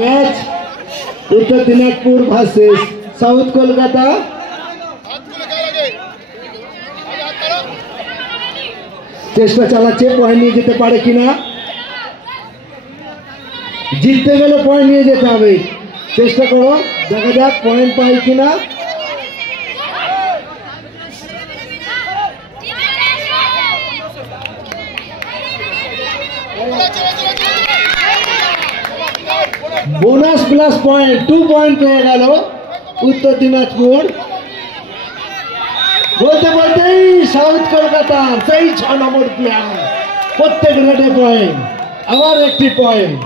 Match উত্তর Dinajpur versus south Kolkata. চেষ্টা চালাচ্ছে পয়েন্ট নিয়ে যেতে পারে কিনা, জিততে গেলে পয়েন্ট নিয়ে যেতে হবে। চেষ্টা করো, দেখা যাক পয়েন্ট পাই কিনা। বোনাস প্লাস পয়েন্ট 2 পয়েন্ট পেয়ে গেল উত্তর দিনাজপুর। বলতে বলতেই সাউথ কলকাতা সেই 6 নম্বর প্লেয়ার, প্রত্যেক রেডে পয়েন্ট, আবার একটি পয়েন্ট।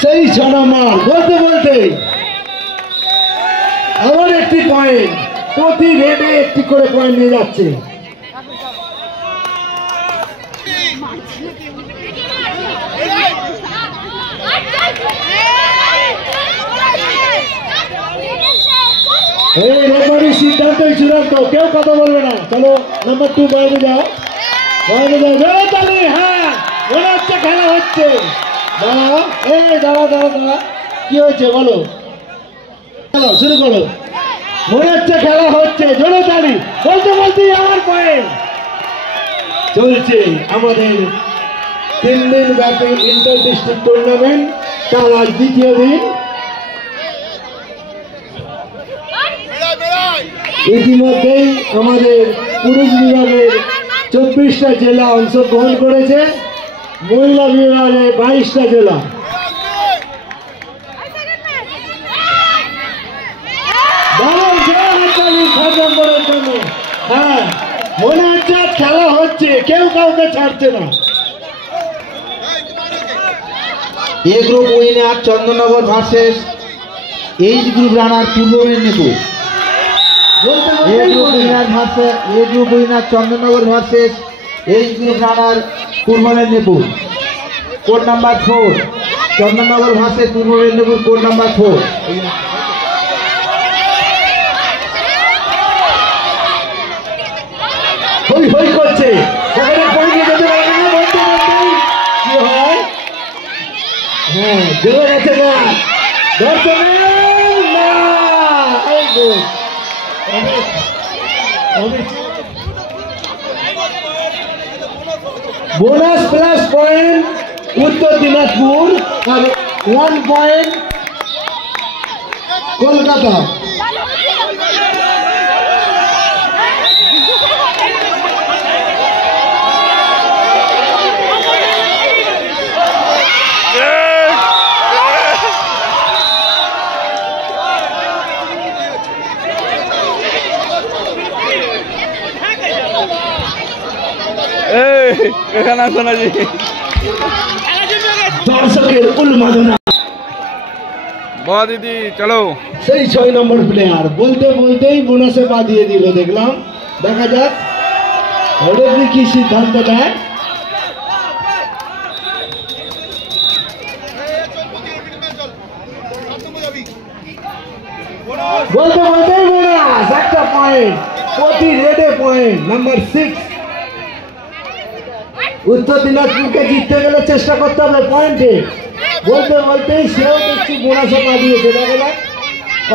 সেই 6 নম্বর, বলতে বলতে আবার একটি পয়েন্ট, প্রতি রেডে একটি করে পয়েন্ট নিয়ে যাচ্ছে। এই রেফারির সিদ্ধান্তই চূড়ান্ত, কেউ কথা বলবে না। চলো নাম্বার 2 বাইরে যাও, বাইরে যাও। হ্যাঁ, মনে হচ্ছে খেলা হচ্ছে। দাঁড়াও, এই দাঁড়া, কি হয়েছে বলো, চলো শুরু করো। মনে হচ্ছে খেলা হচ্ছে, জোরে তালি। বলতে বলতেই আমার পয়েন্ট চলছে। আমাদের 3 দিন ব্যাপী ইন্টার ডিস্ট্রিক্ট টুর্নামেন্ট, তার আজ দ্বিতীয় দিন। ইতিমধ্যেই আমাদের পুরুষ বিভাগের 24টা জেলা অংশগ্রহণ করেছে, মহিলা বিভাগে 22টা জেলা। হ্যাঁ, মনে হচ্ছে খেলা হচ্ছে, কেউ কাউকে ছাড়ছে না। A group winner Chandannagar versus H group runner Purba Medinipur. A group winner Chandannagar versus H group runner Purba Medinipur. Code number 4, Chandannagar versus Purba Medinipur, code number 4। হই করছে, হ্যাঁ জোরে গেছে না, ধরছে না। বোনাস প্লাস পয়েন্ট উত্তর দিনাজপুর, আর 1 পয়েন্ট কলকাতা। দর্শকের উন্মাদনা। দিদি চলো, সেই 6 নম্বর প্লেয়ার বলতে বলতেই বোনাসে পা দিয়ে দিল। দেখলাম, দেখা যাক রেফারি কি সিদ্ধান্ত দেয়। বলতে বলতেই বোনাস, একটা পয়েন্ট, প্রতি রেডে পয়েন্ট। নাম্বার 6, উত্তর দিনাজপুরকে জিততে গেলে চেষ্টা করতে হবে পয়েন্টে। বলতে বলতেই সেও দেখছি বোনাসে পা দিয়েছে। দেখা যাক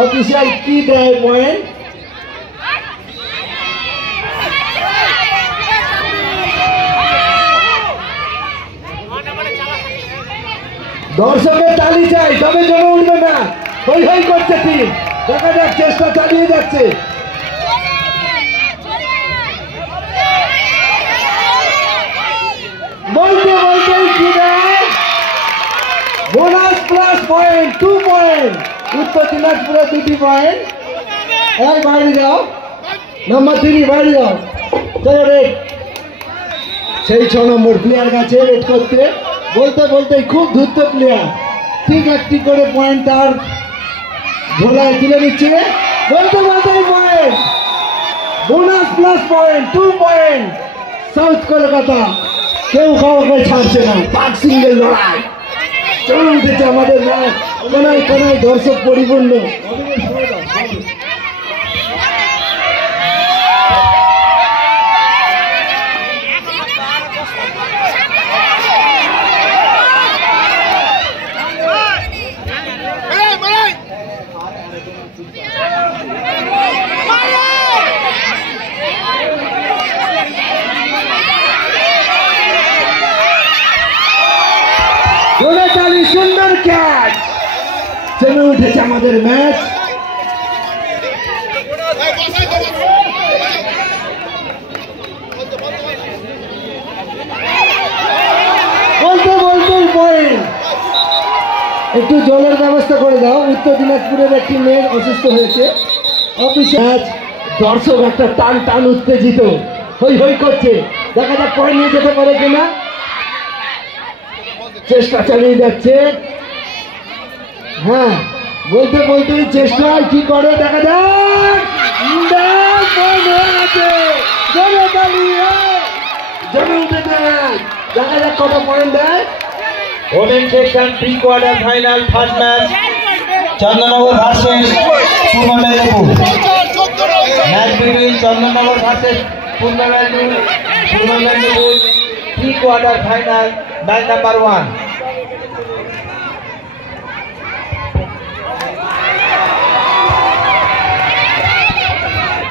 অফিসিয়াল কি দেয় পয়েন্ট। দর্শকের তালি চাই, তবে জমে উঠবে না। হই করছে টিম, দেখা যাক, চেষ্টা চালিয়ে যাচ্ছে। বলতে বলতেই কি দেয়, বোনাস প্লাস পয়েন্ট 2 পয়েন্ট উত্তর দিনাজপুরের 2টি পয়েন্ট। বাইরে যাও, নাম্বার 3 বাইরে যাও। চলো রেড, সেই 6 নম্বর প্লেয়ার গেছে রেড করতে। বলতে বলতেই খুব ধূর্ত প্লেয়ার, ঠিক একটি করে পয়েন্ট তার ঝোলায় তুলে দিচ্ছে। বলতে বলতেই point, bonus plus point 2 point south Kolkata কেউ কাউকে ছাড়ছে না পাক সিঙ্গেল লড়াই চলে উঠেছে আমাদের ম্যাচ কোনায় কোনায় দর্শক পরিপূর্ণ সুন্দর ক্যাচ চলে উঠেছে আমাদের ম্যাচ বলতে বলতে পয়েন্ট একটু জলের ব্যবস্থা করে দাও উত্তর দিনাজপুরের একটি মেয়ে অসুস্থ হয়েছে অফিসে ম্যাচ দর্শক একটা টান টান উত্তেজিত হই হই করছে দেখা যাক পয়েন্ট নিয়ে যেতে পারে কিনা চেষ্টা চালিয়ে যাচ্ছে হ্যাঁ বলতে বলতে চেষ্টা কি করে দেখা যাক দেখা যাক কত পয়েন্ট দেয় women section pre quarter final first match Chandannagar versus Purba Medinipur match between Chandannagar versus Purba Medinipur pre quarter final match number 1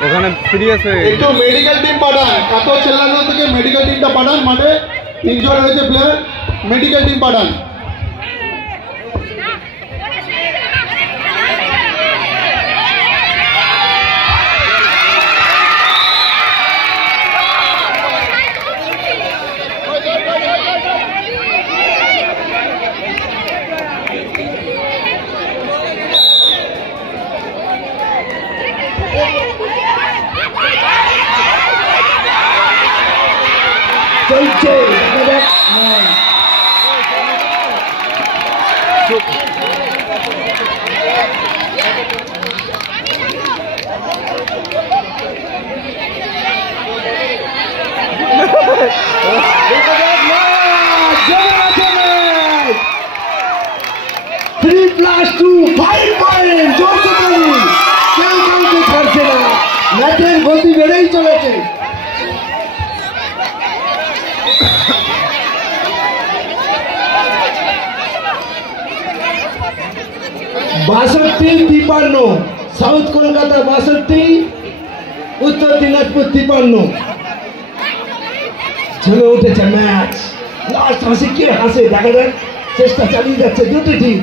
ওখানে সিরিয়াস হয়ে একটু মেডিকেল টিম পাঠান এত চেল্লানো থেকে মেডিকেল টিমটা পাঠান মাঠে ইনজোর হয়েছে প্লেয়ার মেডিকেল টিম পাঠান চলছে Three plus two, 5 পয়েন্ট জোরছে কেউ কাউকে ছাড়ছে না ম্যাচের গতি বেড়েই চলেছে বাষট্টি 53 সাউথ কলকাতা 62 উত্তর দিনাজপুর 53 চলে উঠেছে ম্যাচ লাস্ট হাসি কে হাসে দেখা যাক চেষ্টা চালিয়ে যাচ্ছে দুটি টিম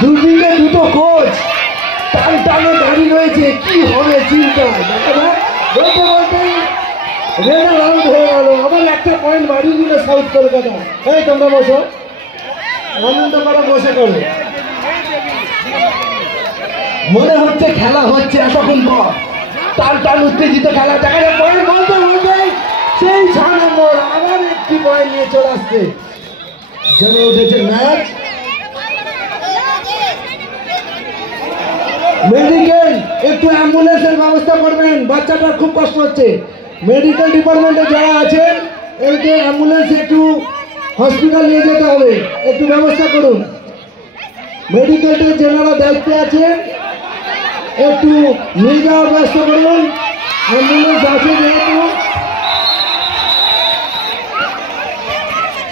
দুদিকে দুটো কোচ টান টানে দাঁড়িয়ে রয়েছে কি হবে চিন্তা দেখা যাক বলতে বলতে রেড আউট হয়ে গেল আবার একটা পয়েন্ট বাড়িয়ে দিল সাউথ কলকাতা এই তোমরা বসো আনন্দ করে বসে করো মনে হচ্ছে খেলা হচ্ছে এতক্ষণ পর টান টান উত্তেজিত খেলা দেখা যায় পয়েন্ট বলতে বলতে সেই 6 নম্বর আবার একটি পয়েন্ট নিয়ে চলে আসছে জমে উঠেছে ম্যাচ মেডিকেল একটু অ্যাম্বুলেন্সের ব্যবস্থা করবেন বাচ্চাটার খুব কষ্ট হচ্ছে মেডিকেল ডিপার্টমেন্টে যারা আছেন একে অ্যাম্বুলেন্স একটু হসপিটাল নিয়ে যেতে হবে একটু ব্যবস্থা করুন মেডিকেলটা যারা দায়িত্বে আছেন একটু নিয়ে যাওয়ার ব্যবস্থা করুন অ্যাম্বুলেন্স আছে যেহেতু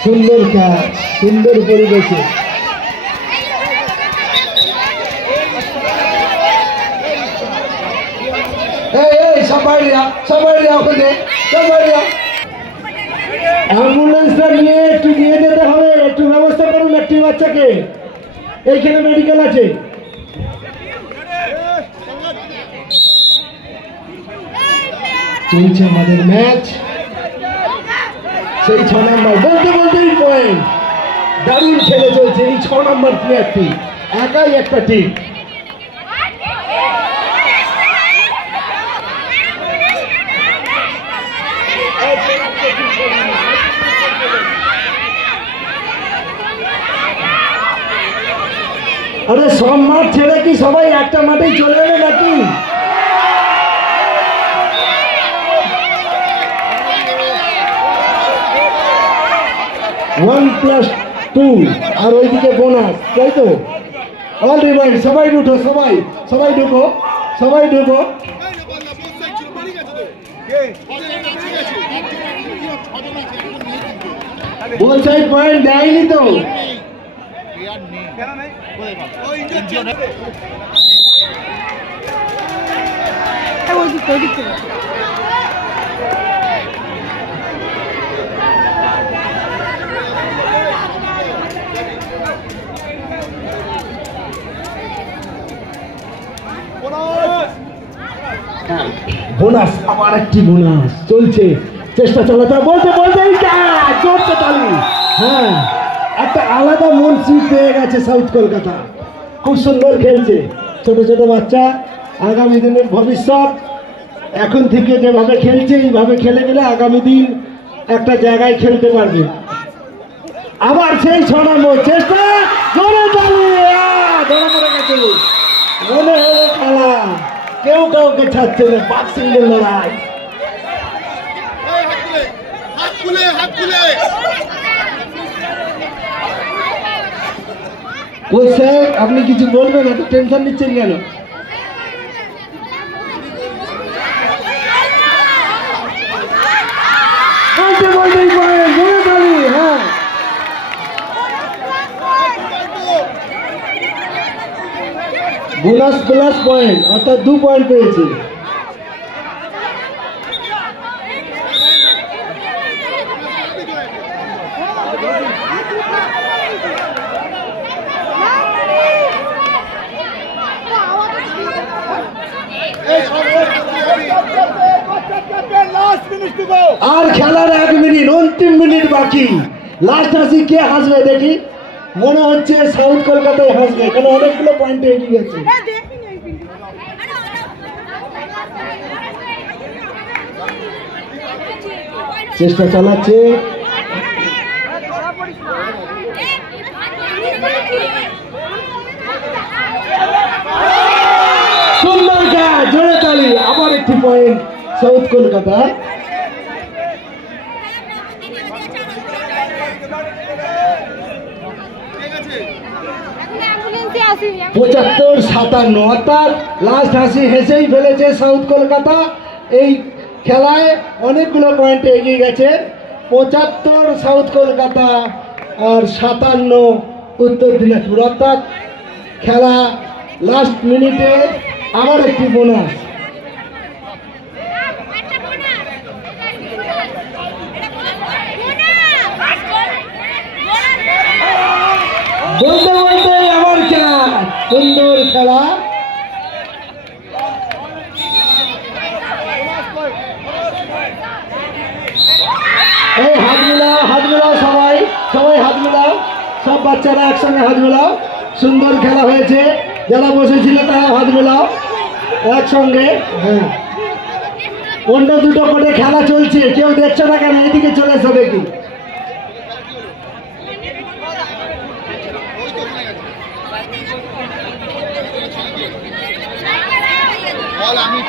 সুন্দর কাজ সুন্দর পরিবেশে অ্যাম্বুলেন্সটা নিয়ে একটু নিয়ে যেতে হবে একটু ব্যবস্থা করুন একটি বাচ্চাকে এইখানে মেডিকেল আছে চলছে আমাদের ম্যাচ সেই 6 নম্বর বলতে বলতেই পয়েন্ট দারুণ খেলে চলছে এই 6 নম্বর প্লেয়ারটি একাই একটা টিম আরে সব মাঠ ছেড়ে কি সবাই একটা মাঠেই চলে এলো নাকি? ওয়ান প্লাস টু আর ওইদিকে বোনাস, তাই তো? অল রিভাইন্ড, সবাই উঠো, সবাই সবাই ঢুকো, সবাই ঢুকো। বল সাইড পয়েন্ট দেয়নি তো? বোনাস, আবার একটি বোনাস চলছে, চেষ্টা চালাতে বলতে বলতেই জোরতে তালি। হ্যাঁ, একটা আলাদা মন সুইট পেয়ে গেছে সাউথ কলকাতা, খুব সুন্দর খেলছে। ছোট ছোট বাচ্চা, আগামী দিনের ভবিষ্যৎ। এখন থেকে যেভাবে খেলছে এইভাবে খেলে গেলে আগামী দিন একটা জায়গায় খেলতে পারবে। আবার সেই 6 নম্বর চেষ্টা, জোরে তালি, ধরা পড়ে গেছে। মনে হলো খেলা কেউ কাউকে ছাড়ছে না, বক্সিংয়ের লড়াই। কোচ সাহেব, আপনি কিছু বলবেন? এত টেনশন নিচ্ছেন কেন? বলতে বলতেই পারেন, জোরে তালি। হ্যাঁ, বোনাস প্লাস পয়েন্ট, অর্থাৎ 2 পয়েন্ট পেয়েছে। আর খেলার 1 মিনিট, অন্তিম মিনিট বাকি। লাস্ট হাসি কে হাসবে দেখি? মনে হচ্ছে সাউথ কলকাতায় হাসবে, কারণ অনেকগুলো পয়েন্টে এগিয়ে গেছে। চেষ্টা চালাচ্ছে, সুন্দর কাজ, জোরে তালি। আবার একটি পয়েন্ট সাউথ কলকাতা। 75-57, অর্থাৎ লাস্ট হাসি হেসেই ফেলেছে সাউথ কলকাতা। এই খেলায় অনেকগুলো পয়েন্টে এগিয়ে গেছে। 75 সাউথ কলকাতা আর 57 উত্তর দিনাজপুর, অর্থাৎ খেলা লাস্ট মিনিটে আবার একটি বোনাস। বলতে বলতে আবার খেলা, সুন্দর খেলা। এই হাত মিলাও, হাত মিলাও, সবাই সবাই হাত মিলাও, সব বাচ্চারা একসঙ্গে হাত মিলাও। সুন্দর খেলা হয়েছে, যারা বসেছিল তারা হাত মিলাও একসঙ্গে। হ্যাঁ, অন্য দুটো করে খেলা চলছে, কেউ দেখছো না কেন? এদিকে চলে এসো দেখি। আমি